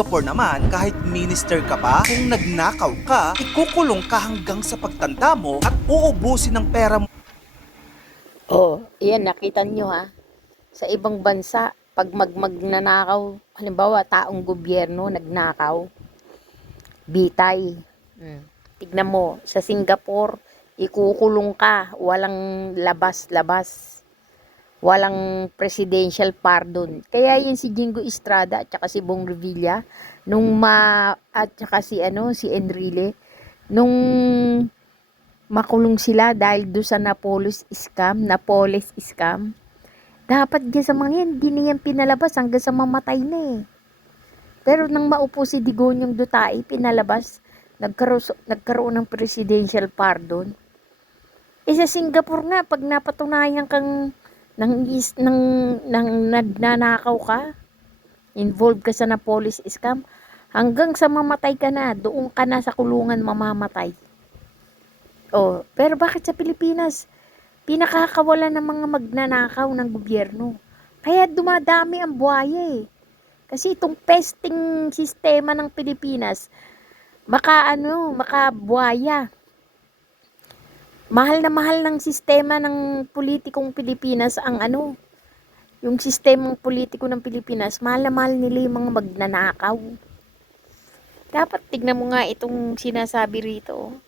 Singapore naman, kahit minister ka pa, kung nagnakaw ka, ikukulong ka hanggang sa pagtanda mo at uubusin ng pera mo. Oh, iyan, nakita nyo ha. Sa ibang bansa, pag magnanakaw, halimbawa, taong gobyerno nagnakaw, bitay. Tignan mo, sa Singapore, ikukulong ka, walang labas-labas. Walang presidential pardon. Kaya yun si Jingo Estrada at saka si Bong Revilla at saka si Enrile nung makulong sila dahil do sa Napoles scam. Dapat dyan sa mga yan, hindi na yan pinalabas hanggang sa mamatay na eh. Pero nang maupo si Digonyong Duterte, pinalabas, nagkaroon ng presidential pardon. Sa Singapore nga, pag napatunayan kang nagnanakaw ka, involved ka sa Napoles scam, hanggang sa mamatay ka na, doon ka na sa kulungan mamamatay. Oh, pero bakit sa Pilipinas, pinakakawalan ng mga magnanakaw ng gobyerno? Kaya dumadami ang buhaya eh. Kasi itong pesting sistema ng Pilipinas, makabuhaya. Mahal na mahal ng sistema ng politikong Pilipinas yung sistemang politiko ng Pilipinas, mahal na mahal nila yung mga magnanakaw. Dapat tignan mo nga itong sinasabi rito.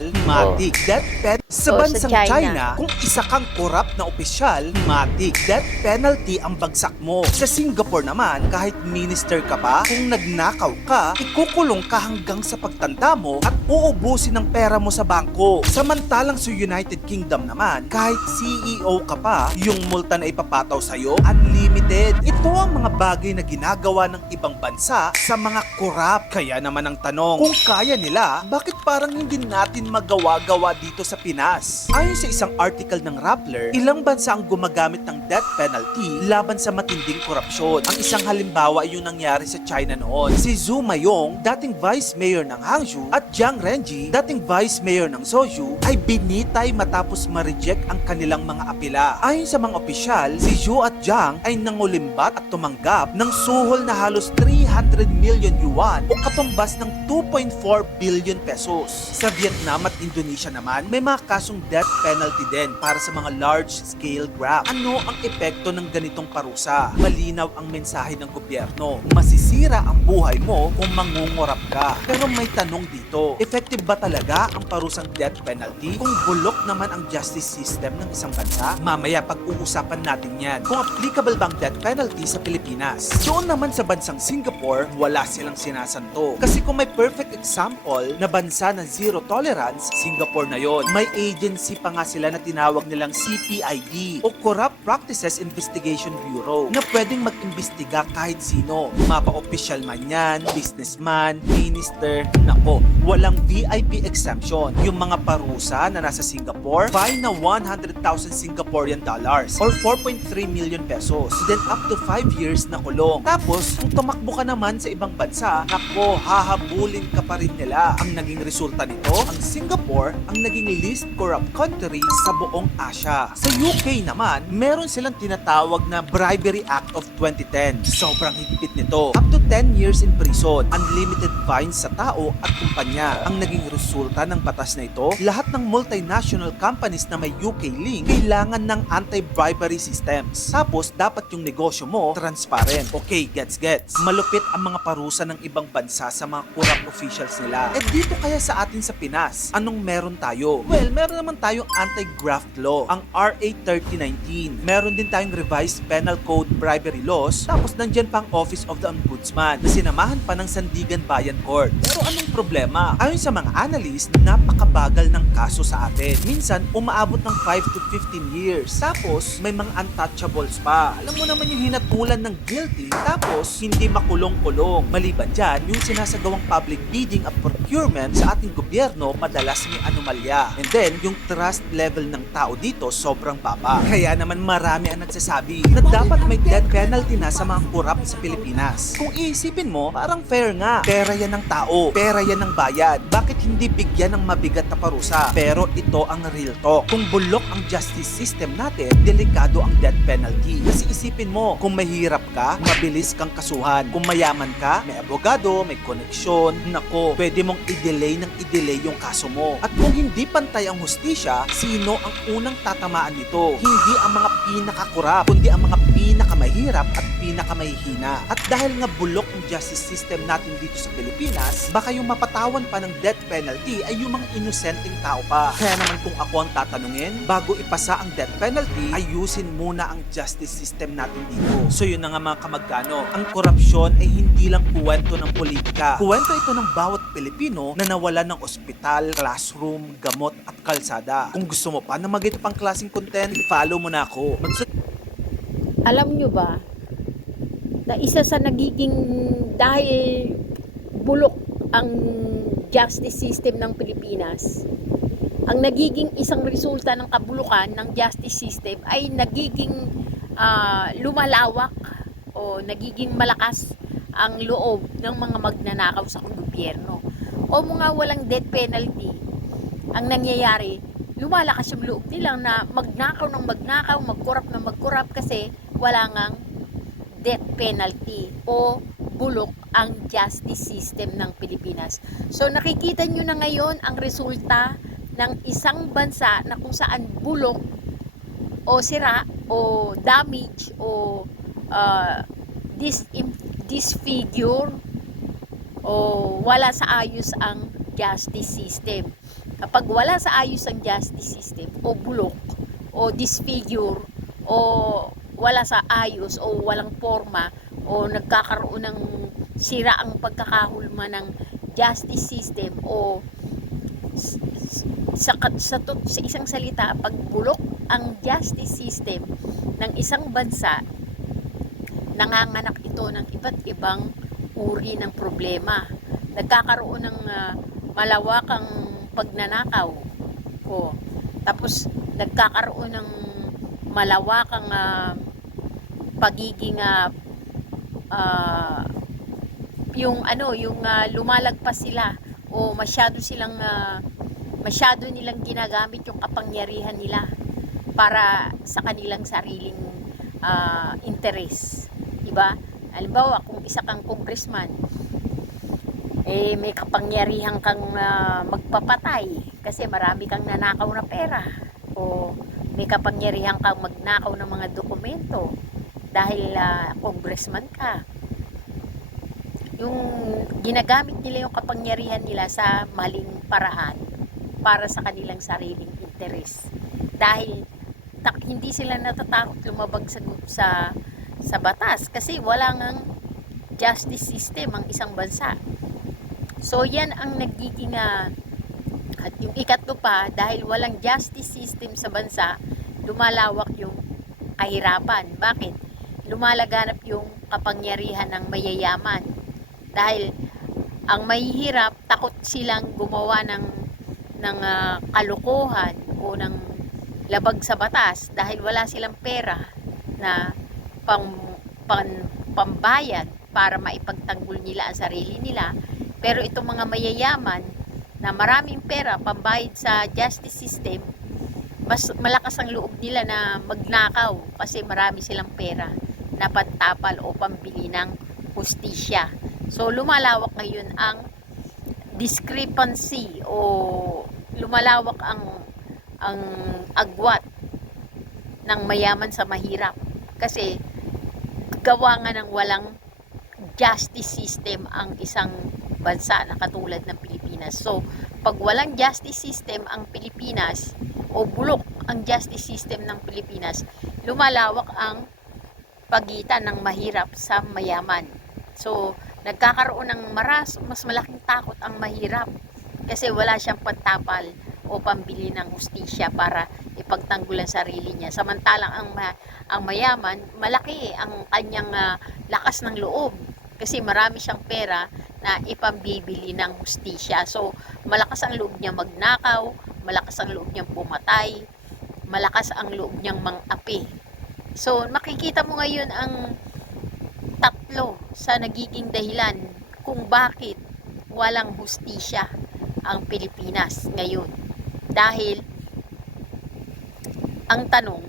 Matik death penalty sa sa bansang China. Kung isa kang korap na opisyal, matik death penalty ang bagsak mo. Sa Singapore naman, kahit minister ka pa, kung nagnakaw ka, ikukulong ka hanggang sa pagtanda mo at uubusin ng pera mo sa bangko. Samantalang sa United Kingdom naman, kahit CEO ka pa, yung multa na ipapataw sa'yo, unlimited. Ito ang mga bagay na ginagawa ng ibang bansa sa mga korap. Kaya naman ang tanong, kung kaya nila, bakit parang hindi natin magawa-gawa dito sa Pinas? Ayon sa isang article ng Rappler, ilang bansa ang gumagamit ng death penalty laban sa matinding korupsyon. Ang isang halimbawa ay yung nangyari sa China noon. Si Zhu Mayong, dating vice mayor ng Hangzhou, at Jiang Renji, dating vice mayor ng Suzhou, ay binitay matapos ma-reject ang kanilang mga apela. Ayon sa mga opisyal, si Zhu at Jiang ay nangulimbat at tumanggap ng suhol na halos 300 million yuan o katumbas ng 2.4 billion pesos. Sa Vietnam at Indonesia naman, may mga kasong death penalty din para sa mga large-scale graft. Ano ang epekto ng ganitong parusa? Malinaw ang mensahe ng gobyerno. Masisira ang buhay mo kung mangungurap ka. Pero may tanong dito, effective ba talaga ang parusang death penalty kung bulok naman ang justice system ng isang bansa? Mamaya pag-uusapan natin yan. Kung applicable bang death penalty sa Pilipinas? Doon naman sa bansang Singapore, wala silang sinasanto. Kasi kung may perfect example na bansa na zero tolerance, Singapore na yon. May agency pa nga sila na tinawag nilang CPID o Corrupt Practices Investigation Bureau na pwedeng mag-imbestiga kahit sino. Mapa-opisyal man yan, businessman, minister, nako, walang VIP exemption. Yung mga parusa na nasa Singapore, fine na 100,000 Singaporean dollars or 4.3 million pesos. Then up to 5 years na kulong. Tapos, kung tumakbo ka naman sa ibang bansa, nako, hahabulin ka pa rin nila. Ang naging resulta nito, ang Singapore ang naging least corrupt country sa buong Asia. Sa UK naman, meron silang tinatawag na Bribery Act of 2010. Sobrang higpit nito. Up to 10 years in prison, unlimited fines sa tao at kumpanya. Ang naging resulta ng batas na ito, lahat ng multinational companies na may UK link, kailangan ng anti-bribery systems. Tapos, dapat yung negosyo mo transparent. Okay, gets. Malupit ang mga parusa ng ibang bansa sa mga corrupt officials nila. Eh dito kaya sa atin sa Pinas, anong meron tayo? Well, meron naman tayong anti-graft law, ang RA 3019. Meron din tayong revised penal code bribery laws, tapos nandyan pang Office of the Ombudsman na sinamahan pa ng Sandigan Bayan Court. Pero anong problema? Ayon sa mga analyst, napakabagal ng kaso sa atin. Minsan, umaabot ng 5 to 15 years. Tapos, may mga untouchables pa. Alam mo naman yung hinatulan ng guilty, tapos hindi makulong-kulong. Maliban dyan, yung sinasagawang public public bidding at procurement sa ating gobyerno madalas may anomalya. And then, yung trust level ng tao dito sobrang baba. Kaya naman marami ang nagsasabi na dapat may death penalty na sa mga korap sa Pilipinas. Kung iisipin mo, parang fair nga. Pera yan ng tao, pera yan ng bayad. Bakit hindi bigyan ng mabigat na parusa? Pero ito ang real talk. Kung bulok ang justice system natin, delikado ang death penalty. Kasi isipin mo, kung mahirap ka, mabilis kang kasuhan. Kung mayaman ka, may abogado, may koneksyon, nako, pwede mong i-delay yung kaso mo. At kung hindi pantay ang hustisya, sino ang unang tatamaan nito? Hindi ang mga pinakakurap, kundi ang mga pinakamahirap at pinakamahihina. At dahil nga bulok ang justice system natin dito sa Pilipinas, baka yung mapatawan pa ng death penalty ay yung mga inosenteng tao pa. Kaya naman kung ako ang tatanungin, bago ipasa ang death penalty, ayusin muna ang justice system natin dito. So yun na nga mga kamagkano, ang korupsyon ay hindi lang kuwento ng politika. Kuwento ito ng bawat Pilipino na nawalan ng ospital, classroom, gamot at kalsada. Kung gusto mo pa na mag-ito pang klaseng content, follow mo na ako. Alam nyo ba, na isa sa nagiging, dahil bulok ang justice system ng Pilipinas, ang nagiging isang resulta ng kabulukan ng justice system ay nagiging lumalawak o nagiging malakas ang loob ng mga magnanakaw sa gobyerno. O mga walang death penalty, ang nangyayari, lumalakas yung loob nilang na magnakaw ng magnakaw, magkurap ng magkurap kasi wala ngang death penalty o bulok ang justice system ng Pilipinas. So nakikita nyo na ngayon ang resulta ng isang bansa na kung saan bulok o sira o damage o disfigure o wala sa ayos ang justice system. Kapag wala sa ayos ang justice system o bulok o disfigure o wala sa ayos o walang forma o nagkakaroon ng sira ang pagkakahulma ng justice system o sa isang salita, pag bulok ang justice system ng isang bansa, nanganganak ito ng iba't ibang uri ng problema. Nagkakaroon ng malawakang pagnanakaw o tapos nagkakaroon ng malawakang pagiging yung lumalagpas sila o masyado nilang ginagamit yung kapangyarihan nila para sa kanilang sariling interes, diba? Halimbawa, kung isa kang congressman, may kapangyarihan kang magpapatay kasi marami kang nanakaw na pera, o may kapangyarihan kang magnakaw ng mga dokumento dahil congressman ka. Yung ginagamit nila yung kapangyarihan nila sa maling paraan para sa kanilang sariling interes. Dahil hindi sila natatakot lumabag sa batas kasi wala ngang justice system ang isang bansa. So yan ang nagiging at yung ikatlo pa, dahil walang justice system sa bansa, lumalawak yung kahirapan. Bakit? Lumalaganap yung kapangyarihan ng mayayaman. Dahil ang mahihirap, takot silang gumawa ng kalokohan o ng labag sa batas dahil wala silang pera na pambayad para maipagtanggol nila ang sarili nila. Pero itong mga mayayaman na maraming pera pambayad sa justice system, mas malakas ang loob nila na magnakaw kasi marami silang pera na pantapal o pambili ng hustisya. So lumalawak ngayon ang discrepancy o lumalawak ang agwat ng mayaman sa mahirap kasi gawa nga ng walang justice system ang isang bansa na katulad ng Pilipinas. So pag walang justice system ang Pilipinas o bulok ang justice system ng Pilipinas, lumalawak ang pagitan ng mahirap sa mayaman. So nagkakaroon ng mas malaking takot ang mahirap kasi wala siyang pantapal o pambili ng hustisya para ipagtanggol ang sarili niya. Samantalang ang mayaman, malaki ang kanyang lakas ng loob Kasi marami siyang pera na ipambibili ng hustisya. So, malakas ang loob niya magnakaw, malakas ang loob niyang pumatay, malakas ang loob niyang mang-api. So, makikita mo ngayon ang tatlo sa nagiging dahilan kung bakit walang hustisya ang Pilipinas ngayon. Dahil, ang tanong,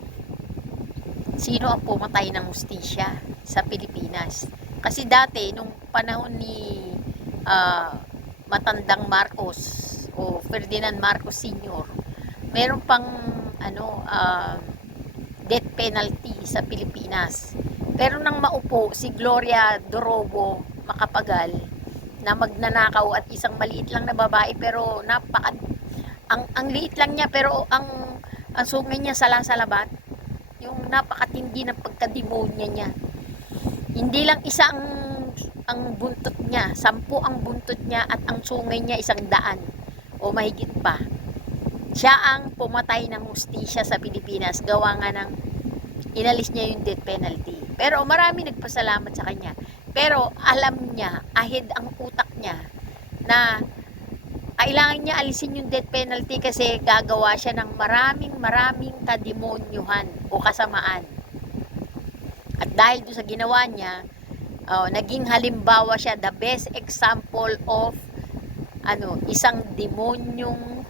sino ang pumatay ng hustisya sa Pilipinas? Kasi dati, nung panahon ni matandang Marcos o Ferdinand Marcos Sr., meron pang death penalty sa Pilipinas. Pero nang maupo si Gloria Dorobo Macapagal na magnanakaw at isang maliit lang na babae pero ang liit lang niya pero ang sungay niya salasalabat, yung napakatindi ng pagkademonya niya. Hindi lang isa ang buntot niya, 10 ang buntot niya at ang sungay niya 100 o mahigit pa. Siya ang pumatay ng hustisya sa Pilipinas, gawa nga ng inalis niya yung death penalty. Pero marami nagpasalamat sa kanya. Pero alam niya, ahead ang utak niya na kailangan niya alisin yung death penalty kasi gagawa siya ng maraming kademonyuhan o kasamaan. At dahil doon sa ginawa niya, naging halimbawa siya, the best example of isang demonyong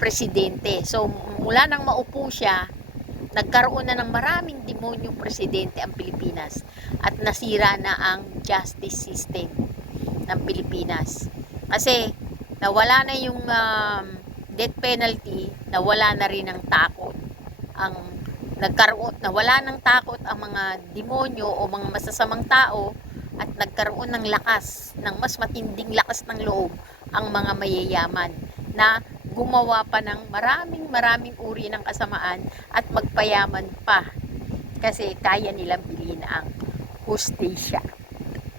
presidente. So mula nang maupo siya, nagkaroon na ng maraming demonyong presidente ang Pilipinas at nasira na ang justice system ng Pilipinas. Kasi nawala na yung death penalty, nawala na rin ang takot. Nawala ng takot ang mga demonyo o mga masasamang tao at nagkaroon ng lakas, ng mas matinding lakas ng loob ang mga mayayaman na gumawa pa ng maraming uri ng kasamaan at magpayaman pa kasi kaya nilang bilhin ang hustisya.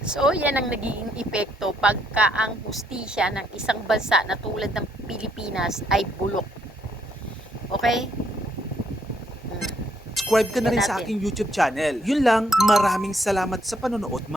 So, yan ang nagiging epekto pagka ang hustisya ng isang bansa na tulad ng Pilipinas ay bulok. Okay? Subscribe ka na Yan rin sa natin. aking YouTube channel. Yun lang, maraming salamat sa panonood.